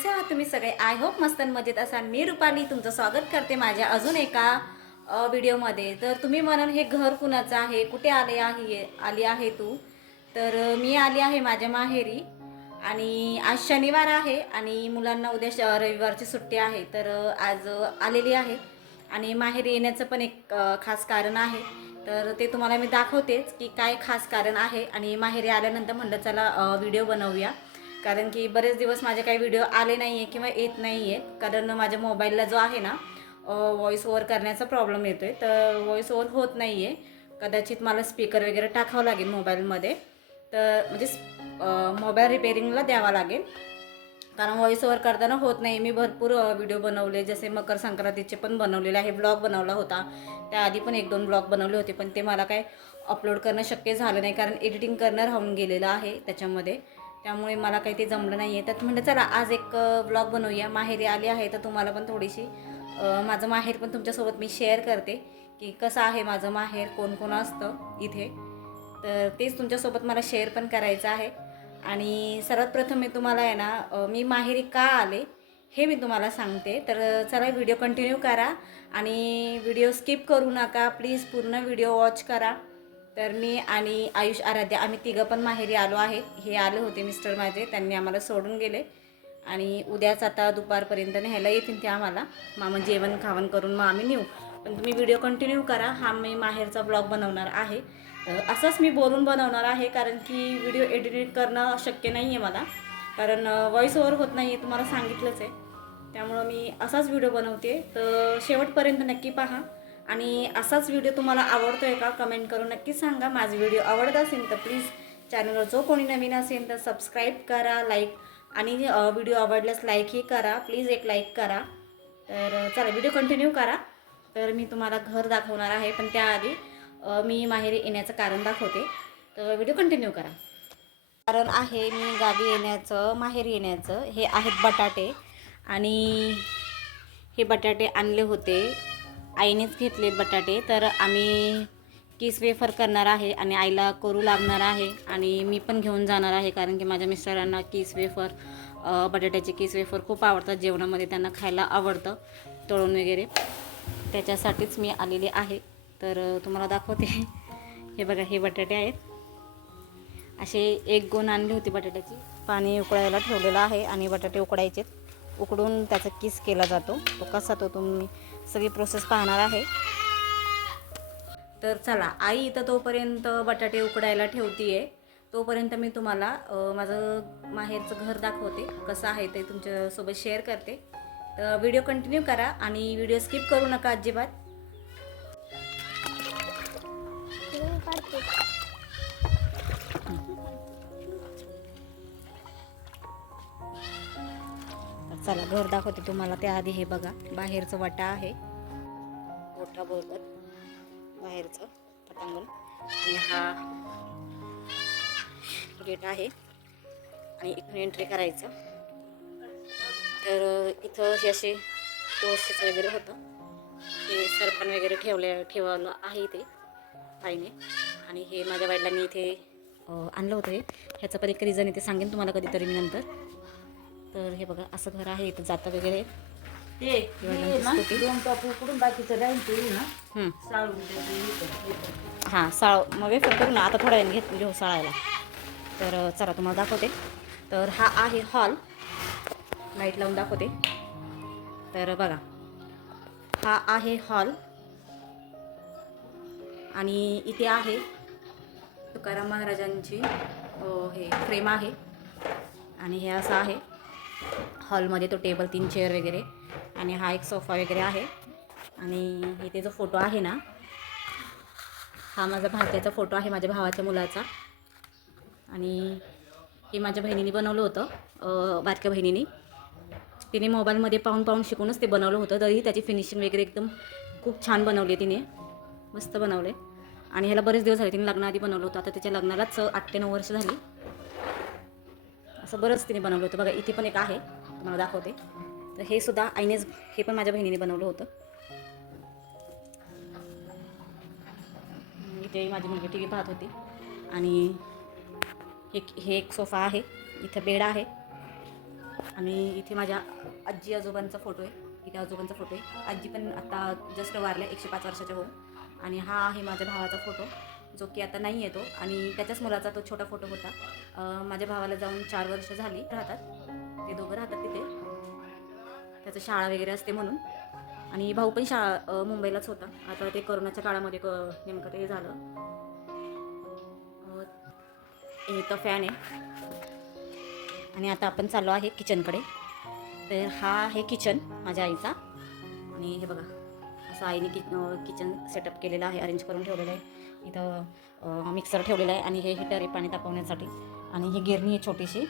कसे आहात तुम्ही सगळे? आय होप मस्त मजेत असाल. मी रुपाली तुमचं स्वागत करते माझ्या अजून एका व्हिडिओमध्ये. तर तुम्ही म्हणाल हे घर कुणाचं आहे, कुठे आली आहे तू? तर मी आली आहे माझ्या माहेरी आणि आज शनिवार आहे आणि मुलांना उद्या रविवारची सुट्टी आहे. तर आज आलेली आहे आणि माहेरी येण्याचं पण एक खास कारण आहे. तर ते तुम्हाला मी दाखवतेच की काय खास कारण आहे. आणि माहेरी आल्यानंतर म्हणलं चला व्हिडिओ बनवूया, कारण की बरेच दिवस माझे काही व्हिडिओ आले नाही आहे किंवा येत नाही आहेत, कारण माझ्या मोबाईलला जो आहे ना व्हॉईस ओव्हर करण्याचा प्रॉब्लेम येतो आहे. तर व्हॉईस ओव्हर होत नाही आहे. कदाचित मला स्पीकर वगैरे टाकावं लागेल मोबाईलमध्ये, तर म्हणजे मोबाईल रिपेअरिंगला द्यावा लागेल, कारण व्हॉईस ओव्हर करताना होत नाही. मी भरपूर व्हिडिओ बनवले, जसे मकर संक्रांतीचे पण बनवलेले आहे, ब्लॉग बनवला होता. त्याआधी पण 1-2 ब्लॉग बनवले होते, पण ते मला काय अपलोड करणं शक्य झालं नाही, कारण एडिटिंग करणं राहून गेलेलं आहे त्याच्यामध्ये. त्यामुळे मला काही ते जमलं नाही आहे. तर म्हटलं चला आज एक ब्लॉग बनवूया. माहेरी आली आहे तर तुम्हाला पण थोडीशी माझं माहेर पण तुमच्यासोबत मी शेअर करते की कसं आहे माझं माहेर, कोण कोण असतं इथे. तर तेच तुमच्यासोबत मला शेअर पण करायचं आहे. आणि सर्वात प्रथम मी तुम्हाला आहे ना मी माहेरी का आले हे मी तुम्हाला सांगते. तर चला व्हिडिओ कंटिन्यू करा आणि व्हिडिओ स्किप करू नका प्लीज, पूर्ण व्हिडिओ वॉच करा. तर मी आणि आयुष, आराध्या आम्ही तिघं पण माहेरी आलो आहे. हे आले होते मिस्टर माझे, त्यांनी आम्हाला सोडून गेले आणि उद्याच आता दुपारपर्यंत न्यायला येतील ते आम्हाला. मग जेवण खावण करून मग आम्ही नेऊ. पण तुम्ही व्हिडिओ कंटिन्यू करा. हा मी माहेरचा ब्लॉग बनवणार आहे. असंच मी बोलून बनवणार आहे, कारण की व्हिडिओ एडिट करणं शक्य नाही आहे मला, कारण व्हॉईस ओव्हर होत नाही आहे, तुम्हाला सांगितलंच आहे. त्यामुळं मी असाच व्हिडिओ बनवते. तर शेवटपर्यंत नक्की पहा. आणि असाच व्हिडिओ तुम्हाला आवडतो आहे का कमेंट करून नक्की सांगा. माझे व्हिडिओ आवडत असेल तर प्लीज चॅनलवर जो कोणी नवीन असेल तर सबस्क्राईब करा, लाईक, आणि व्हिडिओ आवडल्यास लाईकही करा, प्लीज एक लाईक करा. तर चला व्हिडिओ कंटिन्यू करा. तर मी तुम्हाला घर दाखवणार आहे, पण त्याआधी मी माहेरी येण्याचं कारण दाखवते. तर व्हिडिओ कंटिन्यू करा. कारण आहे मी गावी येण्याचं, माहेरी येण्याचं. हे आहेत बटाटे, आणि हे बटाटे आणले होते आईनेच घेतले बटाटे. तर आम्ही किस वेफर करणार आहे आणि आईला करू लागणार आहे आणि मी पण घेऊन जाणार आहे, कारण की माझ्या मिस्टरांना किस वेफर, बटाट्याचे किस वेफर खूप आवडतात जेवणामध्ये, त्यांना खायला आवडतं तळून वगैरे. त्याच्यासाठीच मी आलेले आहे. तर तुम्हाला दाखवते. हे बघा, हे बटाटे आहेत. असे 1 गोण आणली होती बटाट्याची. पाणी उकळायला ठेवलेलं आहे आणि बटाटे उकडायचे, उकडून त्याचा किस केला जातो. तो कसा तो तुम्ही सगळी प्रोसेस पाहणार आहे. तर चला, आई इथं तोपर्यंत बटाटे उकडायला ठेवती आहे. तोपर्यंत मी तुम्हाला माझं माहेरचं घर दाखवते, कसं आहे ते तुमच्यासोबत शेअर करते. तर व्हिडिओ कंटिन्यू करा आणि व्हिडिओ स्किप करू नका अजिबात. चला घर दाखवते तुम्हाला. त्याआधी हे बघा, बाहेरचं वाटा आहे मोठा बरोबर, बाहेरचं पटांगण, आणि हा गेट आहे आणि इथून एंट्री करायचं. तर इथं हे असे तुळशीचं वगैरे होतं, हे सरपण वगैरे ठेवलं आहे इथे आईने. आणि हे माझ्या वडिलांनी इथे आणलं होतं. ह्याचं पण एक रिझन इथे सांगेन तुम्हाला कधीतरी मी नंतर. तर हे बघा, असं घर आहे. इथं जातं वगैरे हां साळ, मग वेफर करू ना आता थोड्या वेळाने घेऊ साळायला. तर चला तुम्हाला दाखवते. तर हा आहे हॉल, लाईट लावून दाखवते. तर बघा, हा आहे हॉल आणि इथे आहे तुकाराम महाराजांची हे फ्रेम आहे. आणि हे असं आहे हॉलमध्ये, तो टेबल, 3 चेअर वगैरे, आणि हा एक सोफा वगैरे आहे. आणि इथे जो फोटो आहे ना, हा माझा भाच्याचा फोटो आहे, माझ्या भावाच्या मुलाचा. आणि हे माझ्या बहिणीने बनवलं होतं, बारक्या बहिणीने. तिने मोबाईलमध्ये पाहून पाहून शिकूनच ते बनवलं होतं, तरी त्याची फिनिशिंग वगैरे एकदम खूप छान बनवली तिने, मस्त बनवले. आणि ह्याला बरेच दिवस झाले, तिने लग्नाआधी बनवलं होतं. आता त्याच्या लग्नालाच 8 ते 9 वर्ष झाली. असं बरंच तिने बनवलं होतं. बघा इथे पण एक आहे, तुम्हाला दाखवते. तर हे सुद्धा आईनेच, हे पण माझ्या बहिणीने बनवलं होतं. इथे माझी मुलगी टी व्ही पाहत होती. आणि हे एक सोफा आहे, इथं बेड आहे. आणि इथे माझ्या आजी आजोबांचा फोटो आहे. इथे आजोबांचा फोटो आहे. आजी पण आता जस्ट वारल्या 105 वर्षाच्या होऊन. आणि हा आहे माझ्या भावाचा फोटो, जो की आता नाही येतो. आणि त्याच्याच मुलाचा तो छोटा फोटो होता. माझ्या भावाला जाऊन 4 वर्ष झाली राहतात, ते दोघं राहतात तिथे, त्याचं शाळा वगैरे असते म्हणून. आणि भाऊ पण मुंबईलाच होता. आता ते कोरोनाच्या काळामध्ये नेमकं ते झालं. इथं फॅन आहे. आणि आता आपण चाललो आहे किचनकडे. तर हा आहे किचन माझ्या आईचा. आणि हे बघा, असं आईने किचन सेटअप केलेलं आहे, अरेंज करून ठेवलेलं आहे. इथं मिक्सर ठेवलेला आहे आणि हे हीटर आहे पाणी तापवण्यासाठी. आणि ही गिरणी आहे छोटीशी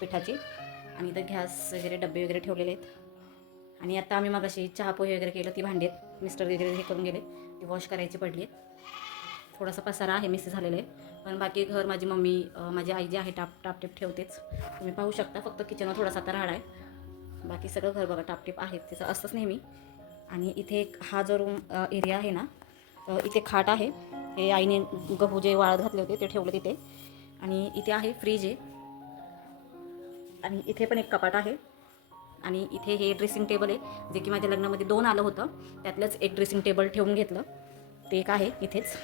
पिठाची. आणि इथं गॅस वगैरे डबे वगैरे ठेवलेले आहेत. आणि आता आम्ही मगाशी चहा पोहे वगैरे केलं, ती भांडी आहेत मिस्टर वगैरे हे करून गेले, ती वॉश करायची पडली आहेत. थोडासा पसारा आहे, मिस झालेलं आहे. पण बाकी घर माझी मम्मी माझी आई जी आहे टापटीप ठेवतेच, तुम्ही पाहू शकता. फक्त किचनवर थोडासा आता राडा आहे, बाकी सगळं घर बघा टापटीप आहे, तिचं असतंच नेहमी. आणि इथे हा जो रूम एरिया आहे ना, इथे खाट आहे. हे आईने गहू जे वाळत घातले होते ते ठेवले तिथे. आणि इथे आहे फ्रीज आहे. आणि इथे पण एक कपाट आहे. आणि इथे हे ड्रेसिंग टेबल आहे, जे की माझ्या लग्नामध्ये 2 आलं होतं, त्यातलंच एक ड्रेसिंग टेबल ठेवून घेतलं, ते एक आहे इथेच.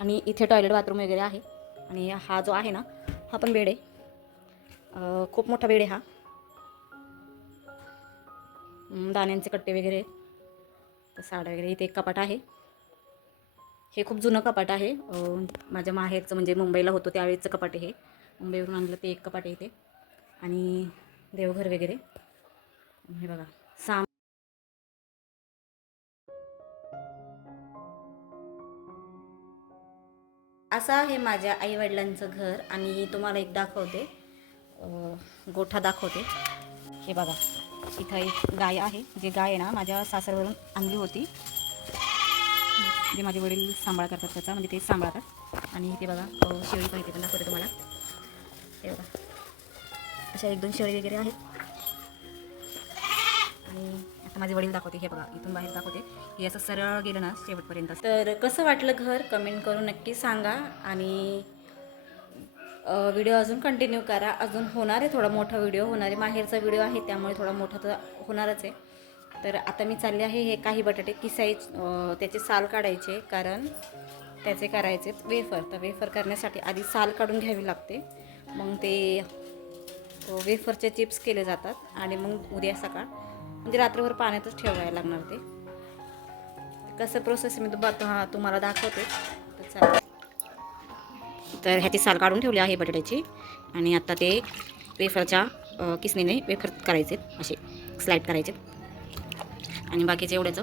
आणि इथे टॉयलेट बाथरूम वगैरे आहे. आणि हा जो आहे ना, हा पण बेड आहे. खूप मोठा बेड आहे हा. दाण्यांचे कट्टे वगैरे, साड्या वगैरे. इथे एक कपाट आहे. हे खूप जुनं कपाट आहे, माझ्या माहेरचं म्हणजे मुंबईला होतं त्यावेळेचं कपाट आहे हे. मुंबईवरून आणलं ते एक कपाट आहे इथे. आणि देवघर वगैरे हे बघा. असं आहे माझ्या आईवडिलांचं घर. आणि तुम्हाला एक दाखवते, गोठा दाखवते. हे बघा, इथं एक गाय आहे. जी गाय आहे ना, माझ्या सासरवरून आणली होती, जे माझे वडील सांभाळ करतात त्याचा, म्हणजे तेच सांभाळतात. आणि ते बघा शेळी पण इथे पण दाखवते तुम्हाला. हे बघा, अशा 1-2 शेळी वगैरे आहेत. आणि आता माझे वडील दाखवते. हे बघा, इथून बाहेर दाखवते. हे असं सरळ गेलं ना शेवटपर्यंत. तर कसं वाटलं घर कमेंट करून नक्की सांगा. आणि व्हिडिओ अजून कंटिन्यू करा. अजून होणार आहे, थोडा मोठा व्हिडिओ होणार आहे. माहेरचा व्हिडिओ आहे त्यामुळे थोडा मोठा तर होणारच आहे. तर आता मी चालले आहे हे काही बटाटे त्याचे साल काढायचे, कारण त्याचे करायचे वेफर. तर वेफर करण्यासाठी आधी साल काढून घ्यावी लागते, मग ते वेफरचे चिप्स केले जातात. आणि मग उद्या सकाळ म्हणजे रात्रभर पाण्यातच ठेवायला लागणार ते. कसं प्रोसेस मी तुम्हाला दाखवते. तर ह्याची साल काढून ठेवली आहे बटाट्याची. आणि आता ते वेफरच्या किसणीने वेफर करायचे, असे स्लाईड करायचे. आणि बाकीचे एवढ्याचं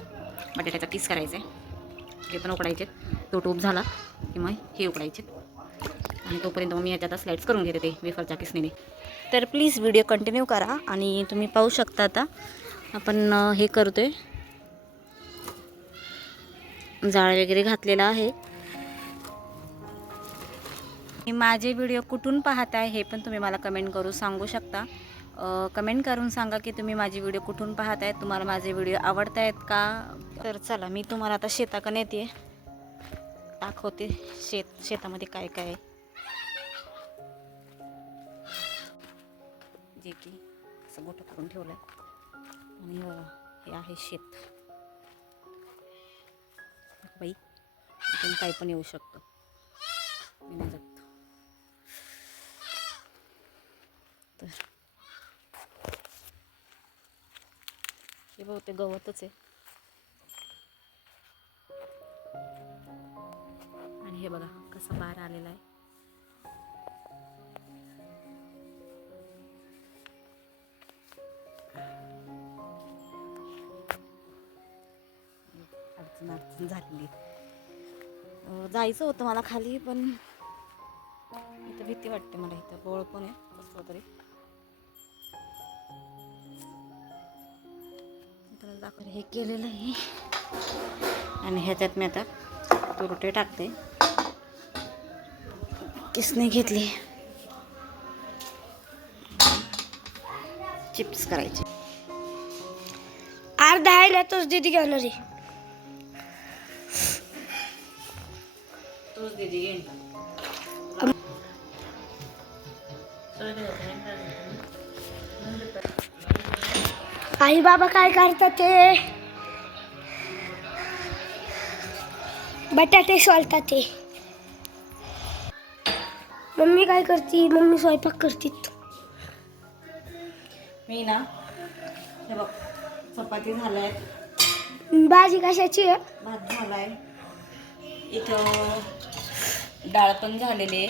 बटाट्याचा किस करायचा आहे, ते पण उकडायचे. तो टूप झाला की मग हे उकडायचे. आणि तोपर्यंत मग मी याच्यात स्लाईड्स करून घेते ते वेफरच्या किसणीने. तर प्लीज व्हिडिओ कंटिन्यू करा. आणि तुम्ही पाहू शकता आता आपण हे करतोय, जाळ वगैरे घातलेला आहे. माझे व्हिडिओ कुठून पाहताय हे पण तुम्ही मला कमेंट करून सांगू शकता. कमेंट करून सांगा की तुम्ही माझे व्हिडिओ कुठून पाहतायत, तुम्हाला माझे व्हिडिओ आवडत आहेत का. तर चला, मी तुम्हाला आता शेताकडे येते, दाखवते शेतामध्ये काय काय आहे, जे की असं गोठं करून ठेवलं आहे. आणि हे आहे शेत. बाई, इथून काय पण येऊ शकतं, मी नाही जात. तर हे बहुतेक गवतच आहे. आणि हे बघा कसा बार आलेला आहे. अडचण झालेली. जायचं होतं मला खाली, पण इथं भीती वाटते मला. इथं बोळ पण आहे कसं तरी. हे केलेलं आहे. आणि ह्याच्यात मी आता तुरटे टाकते. किसने घेतली, चिप्स करायचे. अर्धा आहे ना, तोच दीदी घेणार आहे. तोच दीदी घेईन. आई बाबा काय करतात ते बटाटे सोलतात ते. मम्मी काय करते? मम्मी स्वयंपाक करते. मी ना हे बघ चपाती झालाय, भाजी कशाची आहे? भात झालाय, इथं डाळ पण झालेली आहे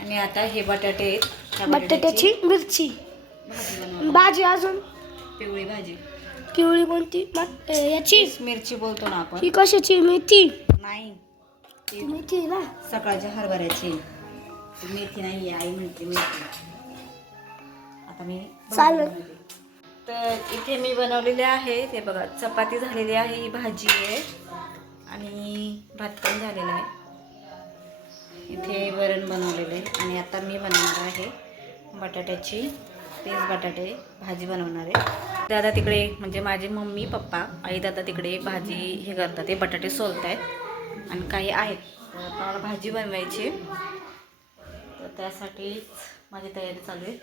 आणि आता हे बटाटे आहेत. त्या बटाट्याची मिरची भाजी बनवणार. भाजी अजून पिवळी भाजी, पिवळी कोणती? याची मिरची बोलतो ना आपण. ही कशाची? मेथी. नाही, ती मेथी आहे ना. सकाळच्या हरभऱ्याची. ती मेथी नाही आहे, आई म्हणते मेथी. आता मी चालेल. तर इथे मी बनवलेले आहे ते बघा, चपाती झालेली आहे, ही भाजी आहे आणि भात पण झालेला आहे. इथे वरण बनवलेलं आहे आणि आता मी बनवणार आहे बटाट्याची, तेच बटाटे भाजी बनवणार आहे. दादा तिकडे म्हणजे माझे मम्मी पप्पा आई दादा तिकडे भाजी हे करतात, ते बटाटे सोलत आहेत आणि काही आहेत. तर आता मला भाजी बनवायची, तर त्यासाठीच माझी तयारी चालू आहे.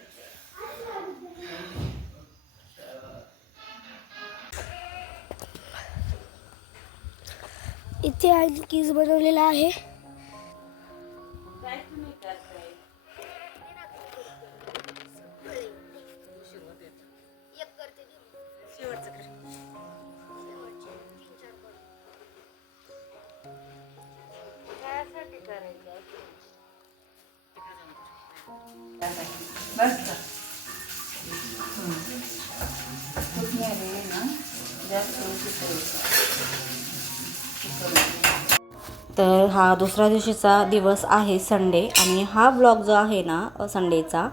इथे आणखीच बनवलेला आहे. तर हा दुसऱ्या दिवशीचा दिवस आहे, संडे. आणि हा व्लॉग जो आहे ना संडेचा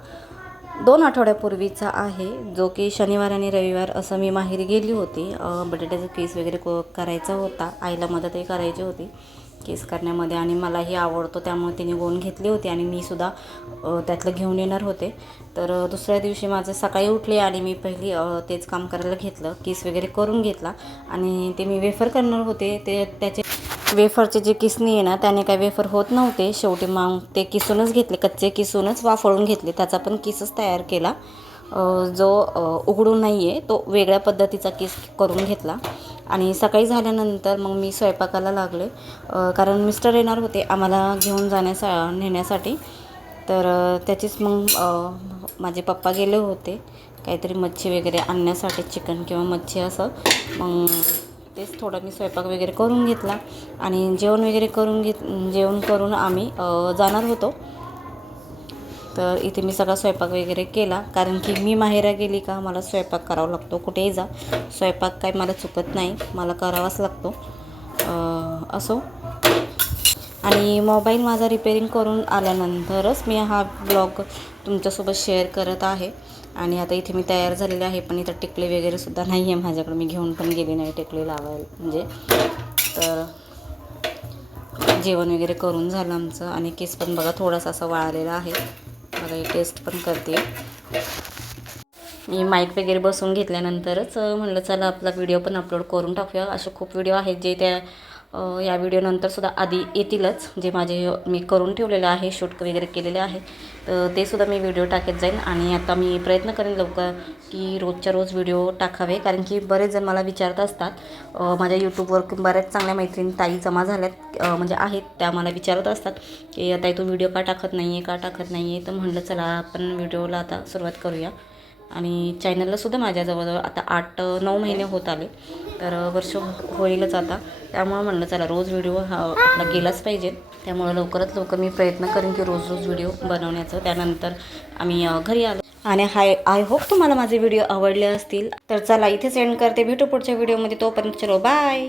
2 आठवड्यापूर्वीचा आहे, जो की शनिवार आणि रविवार असं मी माहेरी गेली होती. बटाट्याचा केस वगैरे करायचा होता, आईला मदतही करायची होती केस करण्यामध्ये आणि मलाही आवडतो त्यामुळे तिने गोंद घेतली होती आणि मी सुद्धा त्यातलं घेऊन येणार होते. तर दुसऱ्या दिवशी माझं सकाळी उठले आणि मी पहिली तेच काम करायला घेतलं, केस वगैरे करून घेतला आणि ते मी वेफर करणार होते. ते त्याचे वेफरचे जे किसणी आहे ना त्याने काही वेफर होत नव्हते. शेवटी मग ते किसूनच घेतले, कच्चे किसूनच वाफळून घेतले, त्याचा पण किसच तयार केला. जो उघडून नाही आहे तो वेगळ्या पद्धतीचा किस करून घेतला. आणि सकाळी झाल्यानंतर मग मी स्वयंपाकाला लागले, कारण मिस्टर येणार होते आम्हाला घेऊन नेण्यासाठी. तर त्याचीच मग माझे पप्पा गेले होते काहीतरी मच्छी वगैरे आणण्यासाठी, चिकन किंवा मच्छी असं. मग तेच थोडं मी स्वयंपाक वगैरे करून घेतला आणि जेवण वगैरे जेवण करून आम्ही जाणार होतो. तर इथे मी सगळा स्वयंपाक वगैरे केला, कारण की मी माहेरा गेली का मला स्वयंपाक करावा लागतो. कुठेही जा स्वयंपाक काय मला चुकत नाही, मला करावाच लागतो. असो. आणि मोबाईल माझा रिपेअरिंग करून आल्यानंतरच मी हा ब्लॉग तुमच्यासोबत शेअर करत आहे. आणि आता इथे मी तयार झालेले आहे, पण इथं टिकले वगैरे सुद्धा नाही आहे माझ्याकडे, मी घेऊन पण गेली नाही टिकले लावायला म्हणजे. तर जेवण वगैरे करून झालं आमचं आणि केस पण बघा थोडासा असा वाळलेला आहे बघा. ही टेस्ट पण करते मी. माईक वगैरे बसून घेतल्यानंतरच म्हणलं चला आपला व्हिडिओ पण अपलोड करून टाकूया. असे खूप व्हिडिओ आहेत जे त्या या व्हिडिओनंतरसुद्धा आधी येतीलच, जे मी करून ठेवलेले आहे, शूट वगैरे केलेले आहे. तर ते सुद्धा मी व्हिडिओ टाकत जाईन. आणि आता मी प्रयत्न करेन लवकर की रोजच्या रोज व्हिडिओ टाकावे, कारण की बरेच जण मला विचारत असतात. माझ्या यूट्यूबवर बऱ्याच चांगल्या मैत्रिणी ताई जमा झाल्यात म्हणजे आहेत, त्या मला विचारत असतात की ताई तू व्हिडिओ का टाकत नाही आहे, का टाकत नाही आहे. तर म्हणलं चला आपण व्हिडिओला आता सुरुवात करूया. आणि चॅनललासुद्धा माझ्या जवळजवळ आता 8-9 महिने होत आले, तर वर्ष होईलच आता. त्यामुळं म्हणलं चला रोज व्हिडिओ हा आपला गेलाच पाहिजे. त्यामुळं लवकरात लवकर मी प्रयत्न करेन की रोज व्हिडिओ बनवण्याचं. त्यानंतर आम्ही घरी आलो आणि आय होप तुम्हाला माझे व्हिडिओ आवडले असतील. तर चला इथेच एंड करते, भेटू पुढच्या व्हिडिओमध्ये. तोपर्यंत चलो बाय.